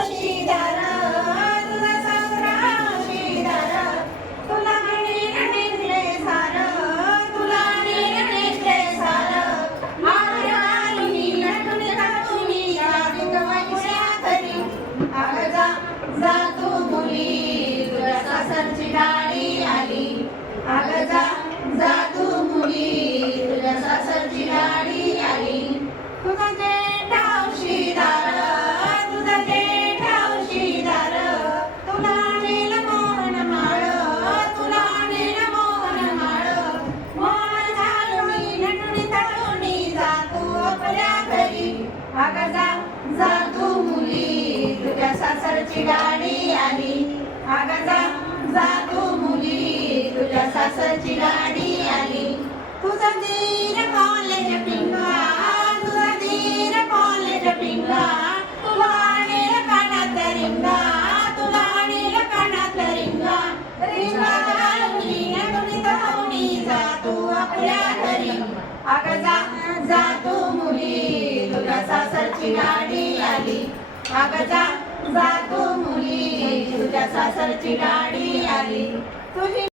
हौशीदार तुझा सावरा हौशीदार तुला नेले सार तुला नेले सार हार घालूनी नटून नटूनी जाती गवायच्या घरी अग जा तू मुली तुझ्या सासरची गाडी आली अग जा तू मुली तुझ्या सासरची गाडी आली तुझा जेठ हौशीदार तुझा जेठ हौशीदार तुला नेल मोहन माळ तुला नेल मोहन माळ मोहन घालूनी नटून तटून जा तू आपल्या घरी अग जा तू मुली तुझ्या सासरची गाडी आली अग जा तू मुली तुझ्या सासरची गाडी आली तुझा दीर कॉलेज पिंगा तुझा दीर कॉलेज पिंगा तुला आणेल कानात रिंगा तुला आणेल कानात रिंगा रिंगा घालूनी नटून तटून जा तू आपल्या घरी अग जा तू मुली तुझ्या सासरची गाडी आली अग जा तू मुली तुझ्या सासरची गाडी आली तुझी